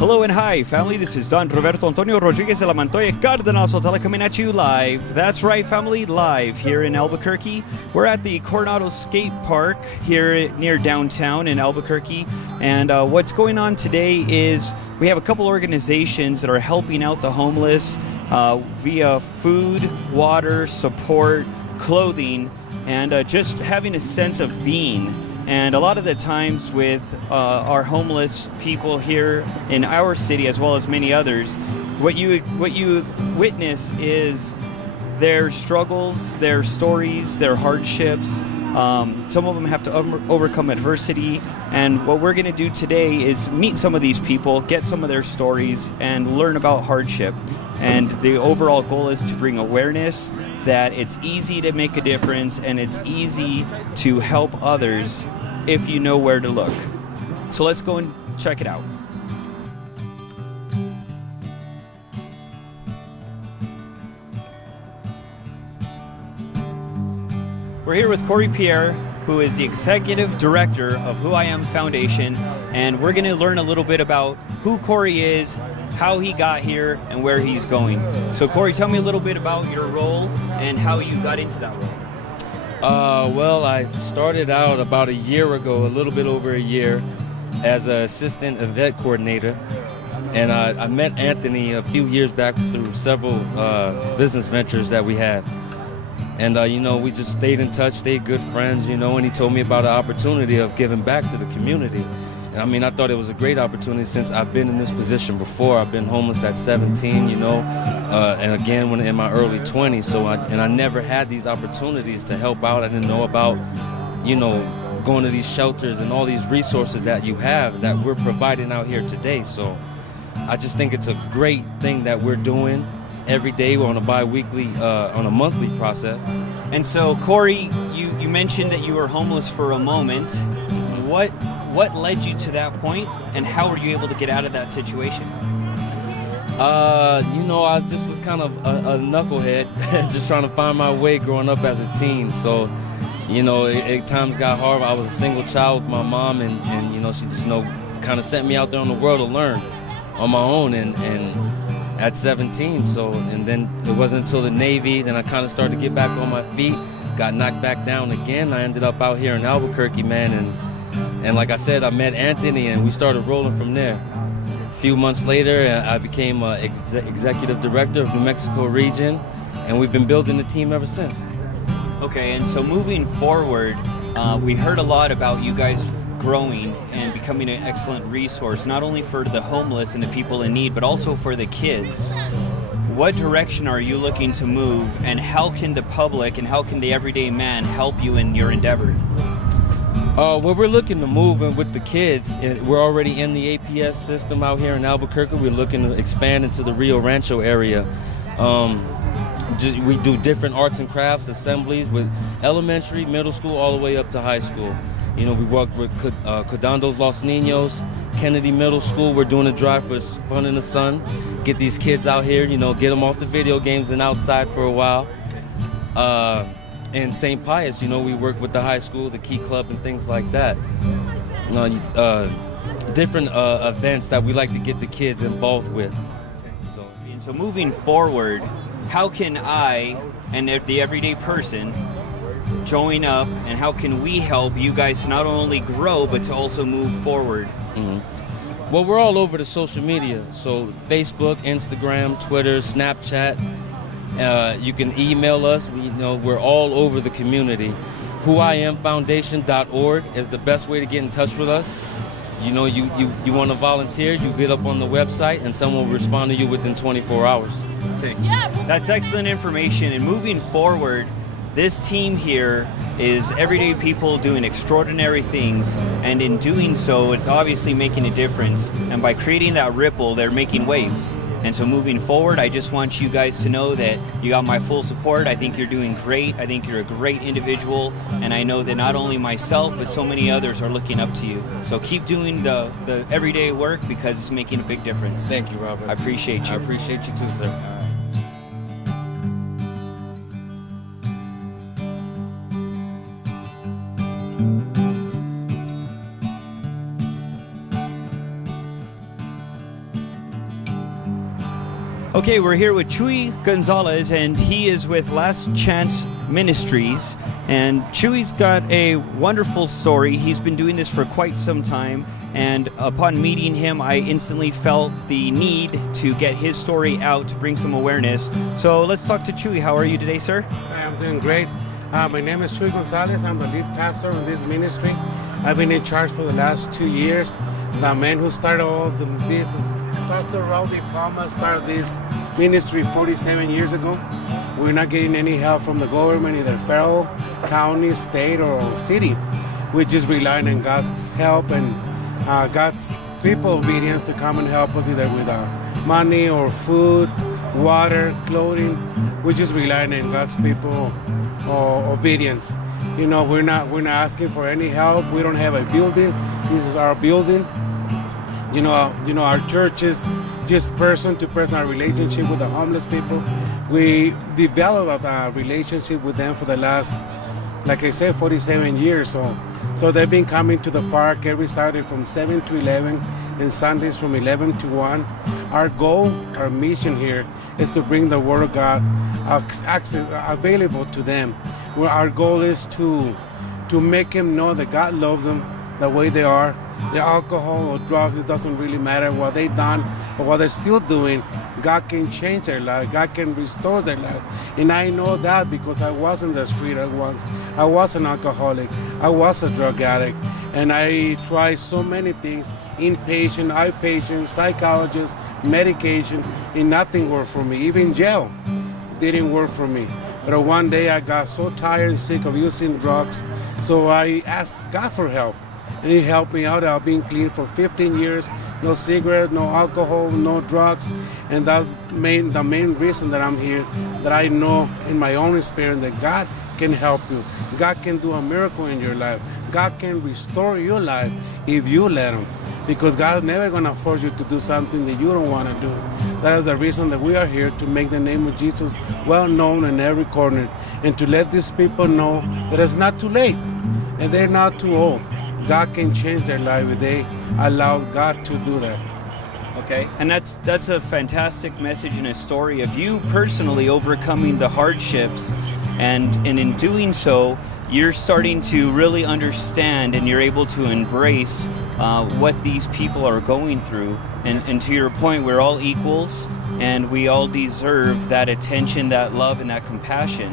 Hello and hi, family. This is Don Roberto Antonio Rodriguez de la Montoya Cardenal Sotela coming at you live. That's right, family, live here in Albuquerque. We're at the Coronado Skate Park here near downtown in Albuquerque. And what's going on today is we have a couple organizations that are helping out the homeless via food, water, support, clothing, and just having a sense of being. And a lot of the times with our homeless people here in our city, as well as many others, what you witness is their struggles, their stories, their hardships. Some of them have to overcome adversity. And what we're going to do today is meet some of these people, get some of their stories, and learn about hardship. And the overall goal is to bring awareness that it's easy to make a difference and it's easy to help others if you know where to look. So let's go and check it out. We're here with Cory, who is the executive director of Who I Am Foundation, and we're going to learn a little bit about who Cory is, how he got here, and where he's going. So Cory, tell me a little bit about your role and how you got into that role. Well, I started out about a year ago, a little bit over a year, as an assistant event coordinator. And I met Anthony a few years back through several business ventures that we had. And, we just stayed in touch, stayed good friends, and he told me about the opportunity of giving back to the community. And I thought it was a great opportunity since I've been in this position before. I've been homeless at 17, and again when in my early 20s. So I never had these opportunities to help out. I didn't know about, going to these shelters and all these resources that you have that we're providing out here today. So I just think it's a great thing that we're doing every day. We're on a bi-weekly, on a monthly process. And so, Cory, you mentioned that you were homeless for a moment. What led you to that point, and how were you able to get out of that situation? I just was kind of a knucklehead, just trying to find my way growing up as a teen. So, times got hard. I was a single child with my mom, and she just, kind of sent me out there in the world to learn on my own, and at 17. So, and then it wasn't until the Navy, then I kind of started to get back on my feet, got knocked back down again. I ended up out here in Albuquerque, man, and like I said, I met Anthony, and we started rolling from there. A few months later, I became executive director of New Mexico region, and we've been building the team ever since. Okay, and so moving forward, we heard a lot about you guys growing and becoming an excellent resource, not only for the homeless and the people in need, but also for the kids. What direction are you looking to move, and how can the public and how can the everyday man help you in your endeavor? Well, we're looking to move in with the kids. We're already in the APS system out here in Albuquerque. We're looking to expand into the Rio Rancho area. We do different arts and crafts assemblies with elementary, middle school, all the way up to high school. We work with Cuidando Los Niños, Kennedy Middle School. We're doing a drive for Fun in the Sun. Get these kids out here, get them off the video games and outside for a while. In St. Pius, we work with the high school, the Key Club, and things like that. Different events that we like to get the kids involved with. So moving forward, how can I and the everyday person join up, and how can we help you guys to not only grow but to also move forward? Mm-hmm. Well, we're all over the social media, so Facebook, Instagram, Twitter, Snapchat. You can email us. We're all over the community. WhoIamFoundation.org is the best way to get in touch with us. You want to volunteer, you get up on the website, and someone will respond to you within 24 hours. Okay. That's excellent information. And moving forward, this team here is everyday people doing extraordinary things, and in doing so, it's obviously making a difference. And by creating that ripple, they're making waves. And so moving forward, I just want you guys to know that you got my full support. I think you're doing great. I think you're a great individual. And I know that not only myself, but so many others are looking up to you. So keep doing the everyday work, because it's making a big difference. Thank you, Robert. I appreciate you. I appreciate you too, sir. Okay, we're here with Chuy Gonzales, and he is with Last Chance Ministries. And Chuy's got a wonderful story. He's been doing this for quite some time, and upon meeting him, I instantly felt the need to get his story out to bring some awareness. So let's talk to Chuy. How are you today, sir? I'm doing great. My name is Chuy Gonzales. I'm the lead pastor in this ministry. I've been in charge for the last 2 years. The man who started this is Pastor Rowdy Palma. Started this ministry 47 years ago. We're not getting any help from the government, either federal, county, state, or city. We're just relying on God's help and God's people obedience to come and help us either with money or food, water, clothing. We're just relying on God's people obedience. You know, we're not asking for any help. We don't have a building. This is our building. You know, our church is just person-to-person relationship with the homeless people. We developed a relationship with them for the last, like I said, 47 years. So they've been coming to the park every Saturday from 7 to 11 and Sundays from 11 to 1. Our goal, our mission here is to bring the Word of God available to them. Our goal is to make them know that God loves them the way they are. The alcohol or drugs, it doesn't really matter what they've done or what they're still doing. God can change their life. God can restore their life. And I know that because I was in the street once. I was an alcoholic. I was a drug addict. And I tried so many things, inpatient, outpatient, psychologist, medication, and nothing worked for me. Even jail didn't work for me. But one day I got so tired and sick of using drugs, so I asked God for help. And he helped me out. I've been clean for 15 years. No cigarette, no alcohol, no drugs. And that's the main reason that I'm here, that I know in my own experience that God can help you. God can do a miracle in your life. God can restore your life if you let him. Because God's never going to force you to do something that you don't want to do. That is the reason that we are here, to make the name of Jesus well known in every corner. And to let these people know that it's not too late and they're not too old. God can change their life if they allow God to do that. Okay, and that's a fantastic message and a story of you personally overcoming the hardships, and in doing so, you're starting to really understand and you're able to embrace what these people are going through. And to your point, we're all equals and we all deserve that attention, that love, and that compassion.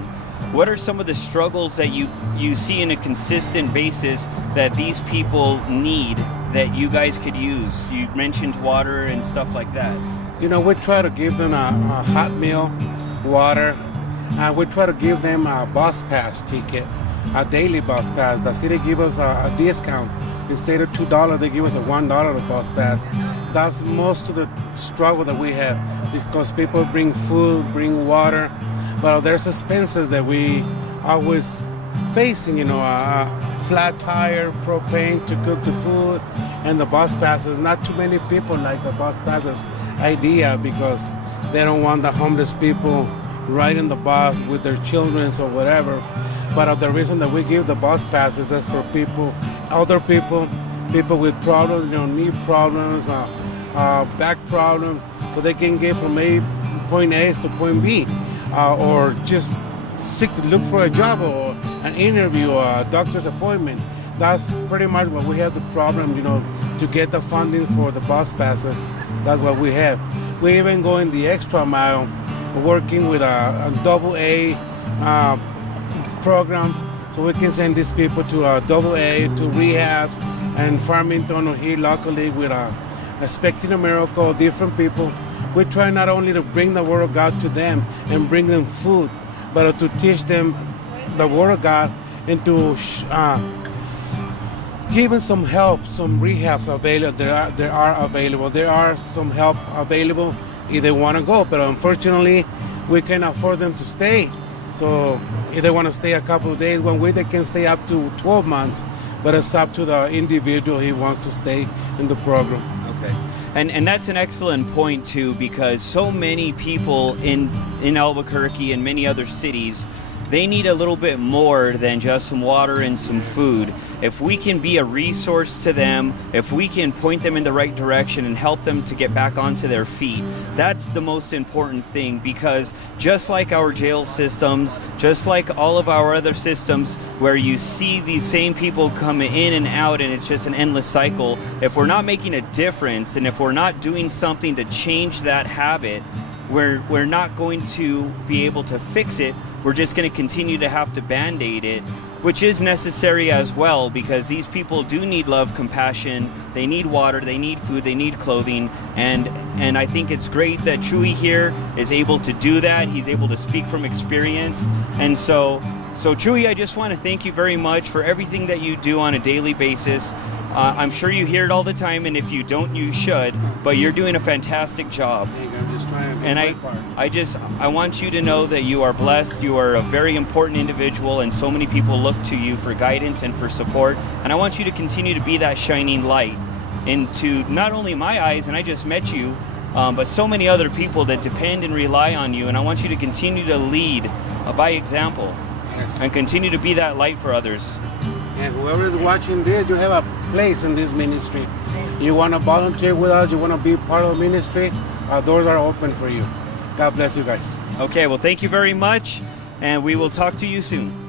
What are some of the struggles that you see on a consistent basis that these people need that you guys could use? You mentioned water and stuff like that. You know, we try to give them a hot meal, water. We try to give them a bus pass ticket, a daily bus pass. The city gives us a discount. Instead of $2, they give us a $1 bus pass. That's most of the struggle that we have, because people bring food, bring water. But there's expenses that we always facing, you know, a flat tire, propane to cook the food, and the bus passes. Not too many people like the bus passes idea, because they don't want the homeless people riding the bus with their children or whatever. But the reason that we give the bus passes is for people, other people with problems, you know, knee problems, back problems, so they can get from point A to point B. Or just look for a job or an interview or a doctor's appointment. That's pretty much what we have the problem, you know, to get the funding for the bus passes. That's what we have. We even go in the extra mile, working with a AA programs, so we can send these people to AA, to rehabs, and Farmington or here locally with Expecting a Miracle, different people. We try not only to bring the Word of God to them and bring them food, but to teach them the Word of God and to give them some help, some rehabs available. There are available. There are some help available if they want to go, but unfortunately, we can't afford them to stay. So if they want to stay a couple of days, 1 week, they can stay up to 12 months, but it's up to the individual who wants to stay in the program. Okay. And that's an excellent point too, because so many people in Albuquerque and many other cities, they need a little bit more than just some water and some food. if we can be a resource to them, if we can point them in the right direction and help them to get back onto their feet, that's the most important thing. Because just like our jail systems, just like all of our other systems where you see these same people come in and out and it's just an endless cycle, if we're not making a difference and if we're not doing something to change that habit, we're not going to be able to fix it. We're just going to continue to have to band-aid it, which is necessary as well, because these people do need love, compassion, they need water, they need food, they need clothing, and I think it's great that Chuy here is able to do that. He's able to speak from experience. And so Chuy, I just want to thank you very much for everything that you do on a daily basis. I'm sure you hear it all the time, and if you don't, you should, but you're doing a fantastic job. I'm just trying to do And my part. I want you to know that you are blessed. You are a very important individual, and so many people look to you for guidance and for support. And I want you to continue to be that shining light into not only my eyes, and I just met you, but so many other people that depend and rely on you. And I want you to continue to lead by example Yes. and continue to be that light for others. And whoever is watching this, you have a place in this ministry. You want to volunteer with us, you want to be part of the ministry, our doors are open for you. God bless you guys. Okay, well, thank you very much, and we will talk to you soon.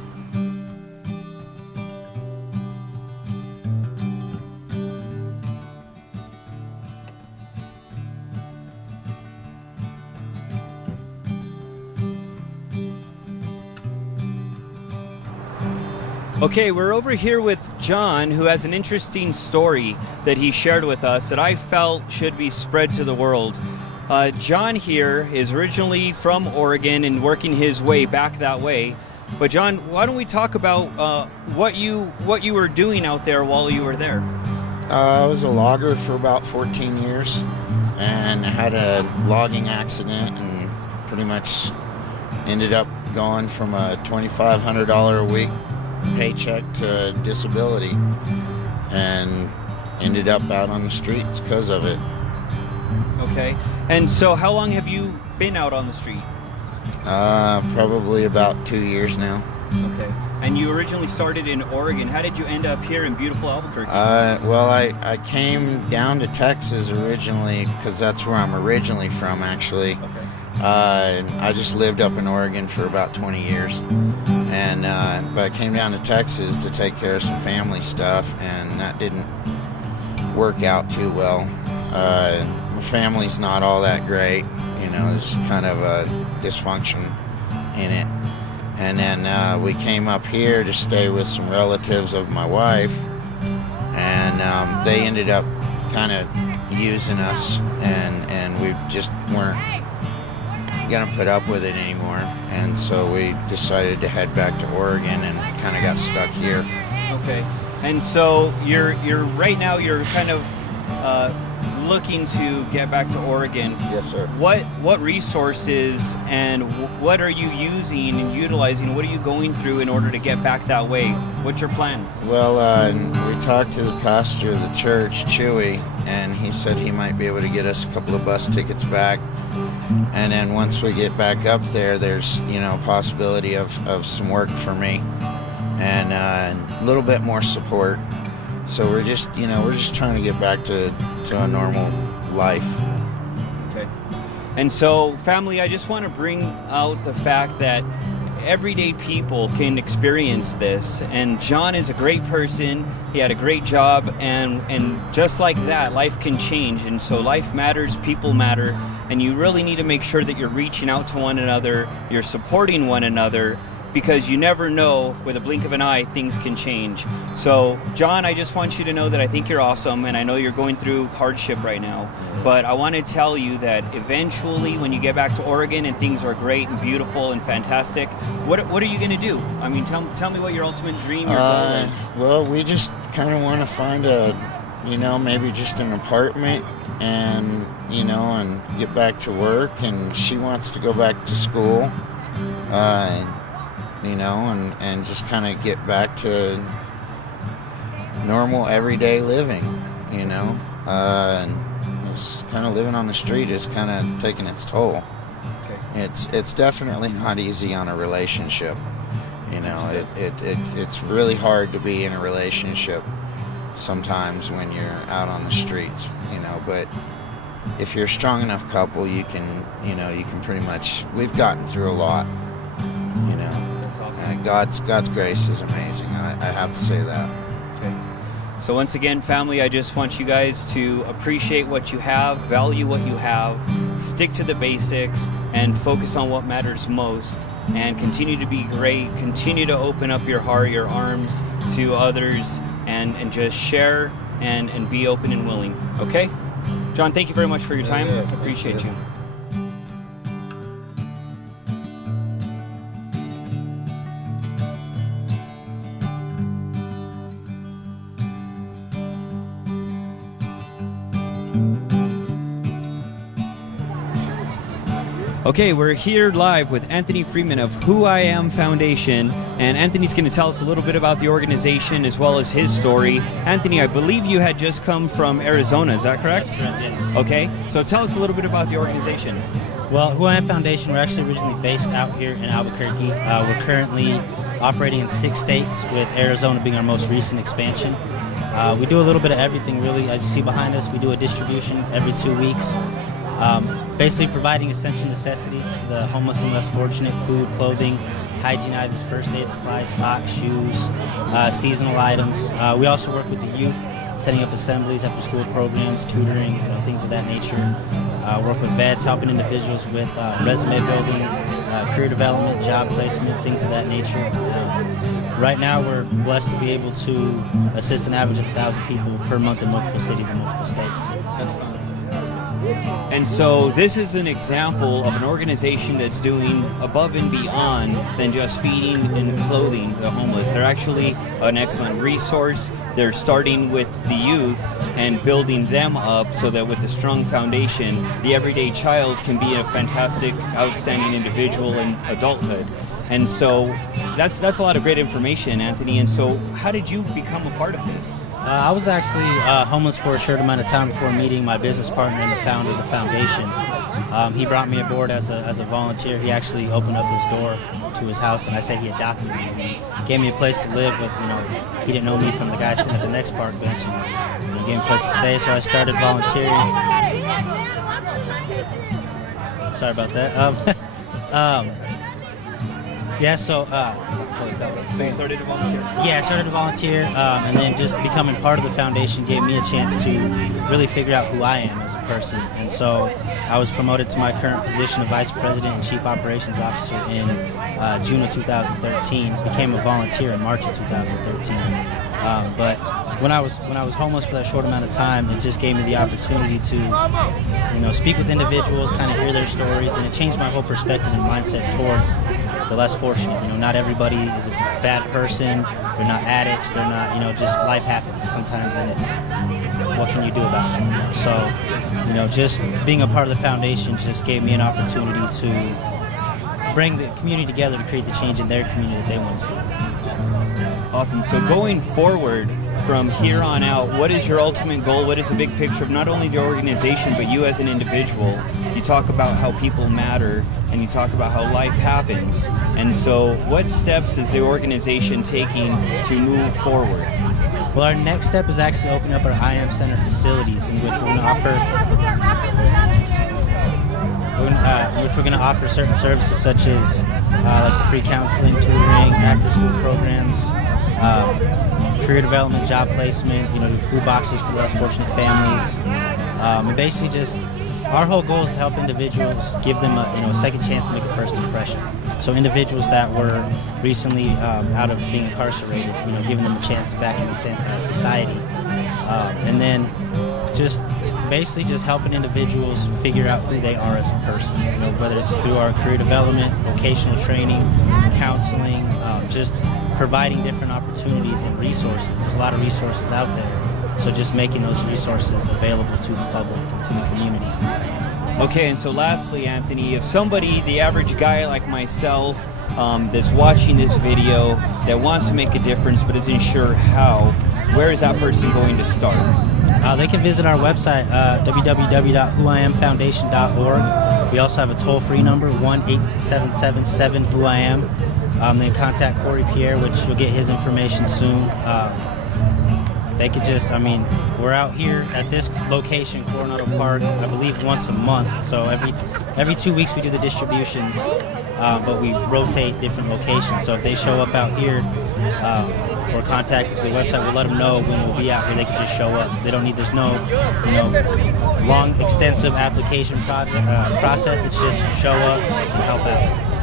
Okay, we're over here with John, who has an interesting story that he shared with us that I felt should be spread to the world. John here is originally from Oregon and working his way back that way. But John, why don't we talk about what you were doing out there while you were there? I was a logger for about 14 years and I had a logging accident and pretty much ended up going from a $2,500 a week paycheck to disability and ended up out on the streets because of it. Okay. And so how long have you been out on the street? Probably about 2 years now. Okay. And you originally started in Oregon. How did you end up here in beautiful Albuquerque? Well, I came down to Texas originally because that's where I'm originally from, actually. Okay. I just lived up in Oregon for about 20 years, and but I came down to Texas to take care of some family stuff, and that didn't work out too well. My family's not all that great, you know. There's kind of a dysfunction in it, and then we came up here to stay with some relatives of my wife, and they ended up kind of using us, and we just weren't gonna put up with it anymore, and so we decided to head back to Oregon and kind of got stuck here. Okay. And so you're right now you're kind of looking to get back to Oregon. Yes, sir. What resources and what are you using and utilizing? What are you going through in order to get back that way? What's your plan? Well, we talked to the pastor of the church, Chuy, and he said he might be able to get us a couple of bus tickets back. And then once we get back up there, there's, you know, possibility of some work for me and a little bit more support. So we're just trying to get back to a normal life. Okay. And so, family, I just want to bring out the fact that everyday people can experience this, and John is a great person. He had a great job, and just like that, life can change. And so life matters, people matter, and you really need to make sure that you're reaching out to one another, you're supporting one another, because you never know, with a blink of an eye, things can change. So, John, I just want you to know that I think you're awesome, and I know you're going through hardship right now. But I want to tell you that eventually, when you get back to Oregon and things are great and beautiful and fantastic, what are you going to do? I mean, tell me what your ultimate dream, your goal is. Well, we just kind of want to find maybe just an apartment and, and get back to work. And she wants to go back to school, and just kind of get back to normal everyday living, and it's kind of living on the street is kind of taking its toll. Okay. It's definitely not easy on a relationship, You know, it's really hard to be in a relationship sometimes when you're out on the streets, you know, but if you're a strong enough couple, you can pretty much, we've gotten through a lot, you know. And God's grace is amazing. I have to say that. So once again, family, I just want you guys to appreciate what you have, value what you have, stick to the basics, and focus on what matters most, and continue to be great, continue to open up your heart, your arms to others, and just share and be open and willing. Okay? John, thank you very much for your time. I appreciate you. Okay, we're here live with Anthony Freeman of Who I Am Foundation, and Anthony's going to tell us a little bit about the organization as well as his story. Anthony, I believe you had just come from Arizona, is that correct? That's correct, yes. Okay, so tell us a little bit about the organization. Well, Who I Am Foundation, we're actually originally based out here in Albuquerque. We're currently operating in 6 states, with Arizona being our most recent expansion. We do a little bit of everything, really. As you see behind us, we do a distribution every 2 weeks. Basically providing essential necessities to the homeless and less fortunate: food, clothing, hygiene items, first aid supplies, socks, shoes, seasonal items. We also work with the youth, setting up assemblies, after school programs, tutoring, things of that nature. Work with vets, helping individuals with resume building, career development, job placement, things of that nature. Right now we're blessed to be able to assist an average of 1,000 people per month in multiple cities and multiple states. That's fun. And so this is an example of an organization that's doing above and beyond than just feeding and clothing the homeless. They're actually an excellent resource. They're starting with the youth and building them up so that with a strong foundation, the everyday child can be a fantastic, outstanding individual in adulthood. And so that's a lot of great information, Anthony. And so how did you become a part of this? I was actually homeless for a short amount of time before meeting my business partner and the founder of the foundation. He brought me aboard as a volunteer. He actually opened up his door to his house, and I say he adopted me. He gave me a place to live, but he didn't know me from the guy sitting at the next park bench. And he gave me a place to stay, so I started volunteering. Sorry about that. So you started to volunteer? Yeah, I started to volunteer, and then just becoming part of the foundation gave me a chance to really figure out who I am as a person. And so I was promoted to my current position of Vice President and Chief Operations Officer in June of 2013. Became a volunteer in March of 2013. But when I was homeless for that short amount of time, it just gave me the opportunity to speak with individuals, kind of hear their stories, and it changed my whole perspective and mindset towards the less fortunate. Not everybody is a bad person. They're not addicts. They're not, just life happens sometimes, and it's what can you do about it? So, just being a part of the foundation just gave me an opportunity to bring the community together to create the change in their community that they want to see. Awesome. So going forward from here on out, what is your ultimate goal? What is the big picture of not only the organization, but you as an individual? You talk about how people matter, and you talk about how life happens. And so what steps is the organization taking to move forward? Well, our next step is actually opening up our I Am Center facilities, in which we're going to offer certain services such as like the free counseling, tutoring, after-school programs, career development, job placement, do food boxes for less fortunate families. And basically just our whole goal is to help individuals, give them a second chance to make a first impression. So individuals that were recently out of being incarcerated, giving them a chance to back into society. And then just basically just helping individuals figure out who they are as a person, whether it's through our career development, vocational training, counseling, just providing different opportunities and resources. There's a lot of resources out there, so just making those resources available to the public and to the community. Okay, and so lastly, Anthony, if somebody, the average guy like myself, that's watching this video, that wants to make a difference but isn't sure how, where is that person going to start? They can visit our website, www.whoiamfoundation.org. We also have a toll-free number, 1-877-7-WHO-I-AM. then contact Cory, which you'll get his information soon. They could just, we're out here at this location, Coronado Park, I believe once a month. So every 2 weeks we do the distributions, but we rotate different locations. So if they show up out here or contact us through the website, we'll let them know when we'll be out here. They can just show up. They don't need, there's no, long, extensive application process. It's just show up and help out.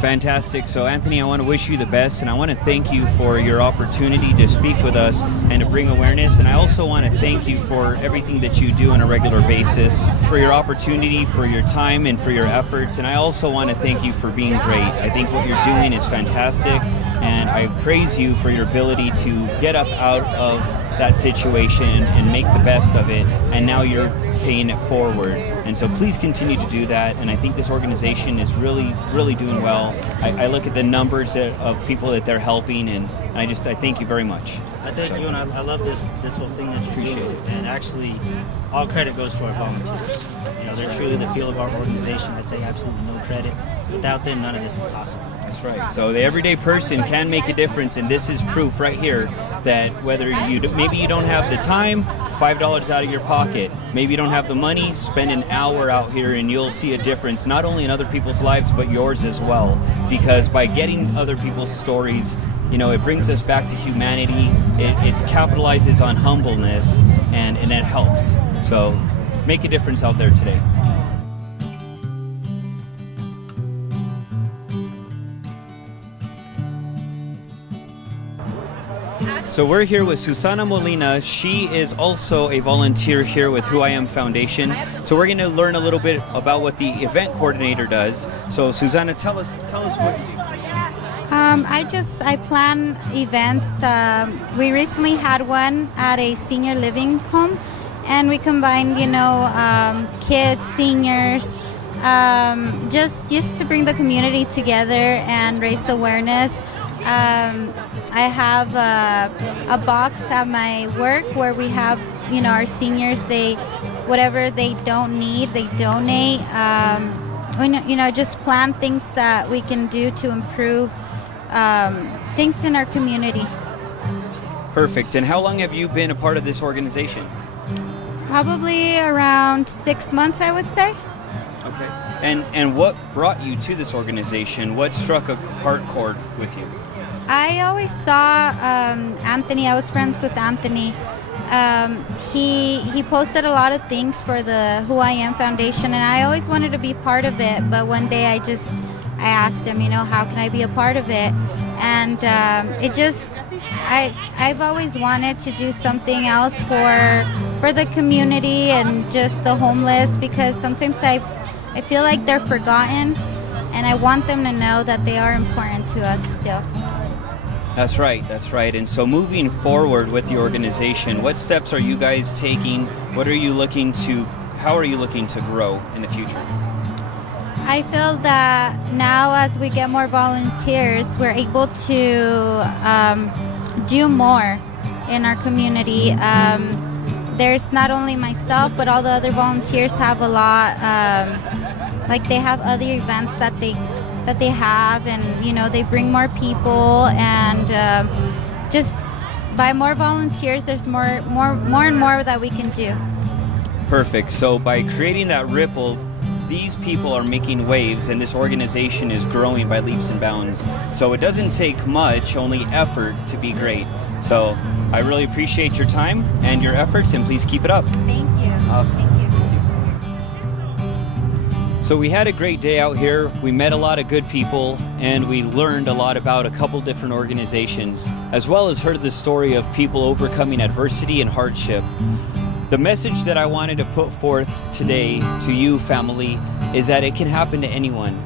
Fantastic. So Anthony, I want to wish you the best, and I want to thank you for your opportunity to speak with us and to bring awareness. And I also want to thank you for everything that you do on a regular basis, for your opportunity, for your time, and for your efforts. And I also want to thank you for being great. I think what you're doing is fantastic, and I praise you for your ability to get up out of that situation and make the best of it. And now you're paying it forward. And so please continue to do that. And I think this organization is really, really doing well. I look at the numbers of people that they're helping, and I thank you very much. I thank you, and I love this whole thing that you're doing. And actually, all credit goes to our volunteers. They're truly the feel of our organization. I'd say absolutely no credit. Without them, none of this is possible. That's right. So the everyday person can make a difference, and this is proof right here that whether maybe you don't have the time, $5 out of your pocket, maybe you don't have the money, spend an hour out here and you'll see a difference, not only in other people's lives, but yours as well. Because by getting other people's stories, it brings us back to humanity, it capitalizes on humbleness, and it helps. So make a difference out there today. So we're here with Susana Molina. She is also a volunteer here with Who I Am Foundation. So we're going to learn a little bit about what the event coordinator does. So Susana, tell us what you do. I plan events. We recently had one at a senior living home, and we combined, kids, seniors, just to bring the community together and raise awareness. I have a box at my work where we have, our seniors, whatever they don't need, they donate. Just plan things that we can do to improve things in our community. Perfect. And how long have you been a part of this organization? Probably around 6 months, I would say. Okay. And what brought you to this organization? What struck a heart chord with you? I always saw Anthony. I was friends with Anthony. He posted a lot of things for the Who I Am Foundation, and I always wanted to be part of it. But one day I asked him, how can I be a part of it? And I've always wanted to do something else for the community and just the homeless, because sometimes I feel like they're forgotten, and I want them to know that they are important to us still. That's right. And so moving forward with the organization, what steps are you guys taking? How are you looking to grow in the future? I feel that now as we get more volunteers, we're able to do more in our community. There's not only myself, but all the other volunteers have a lot, they have other events that they have, and they bring more people, and just by more volunteers there's more and more that we can do. Perfect. So by creating that ripple, these people are making waves, and this organization is growing by leaps and bounds. So it doesn't take much, only effort to be great. So I really appreciate your time and your efforts, and please keep it up. Thank you. Awesome. Thank you. So we had a great day out here. We met a lot of good people, and we learned a lot about a couple different organizations, as well as heard the story of people overcoming adversity and hardship. The message that I wanted to put forth today to you, family, is that it can happen to anyone,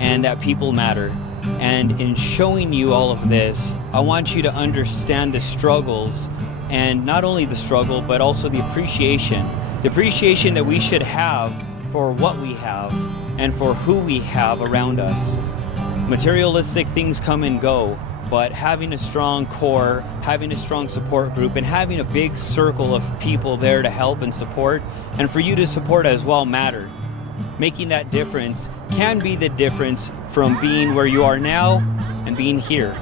and that people matter. And in showing you all of this, I want you to understand the struggles, and not only the struggle, but also the appreciation that we should have for what we have and for who we have around us. Materialistic things come and go, but having a strong core, having a strong support group, and having a big circle of people there to help and support, and for you to support as well, matter. Making that difference can be the difference from being where you are now and being here.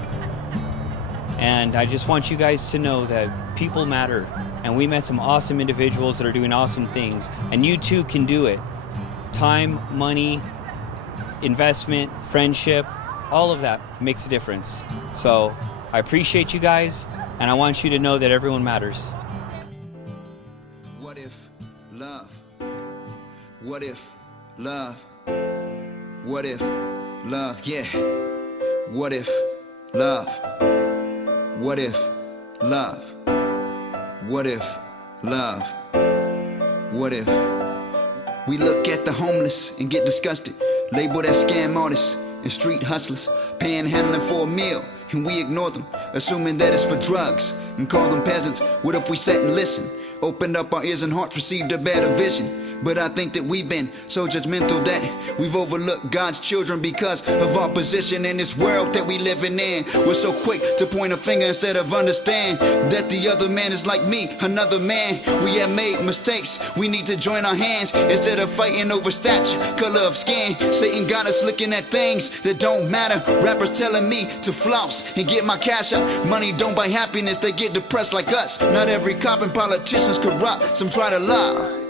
And I just want you guys to know that people matter, and we met some awesome individuals that are doing awesome things, and you too can do it. Time, money, investment, friendship, all of that makes a difference. So I appreciate you guys, and I want you to know that everyone matters. What if love? What if love? What if love? Yeah. What if love? What if love? What if love? What if we look at the homeless and get disgusted, labeled as scam artists and street hustlers, panhandling for a meal, and we ignore them, assuming that it's for drugs, and call them peasants? What if we sat and listened, opened up our ears and hearts, received a better vision? But I think that we've been so judgmental that we've overlooked God's children because of our position in this world that we living in. We're so quick to point a finger instead of understand that the other man is like me, another man. We have made mistakes, we need to join our hands instead of fighting over stature, color of skin. Satan got us looking at things that don't matter. Rappers telling me to floss and get my cash up. Money don't buy happiness, they get depressed like us. Not every cop and politician's corrupt, some try to lie.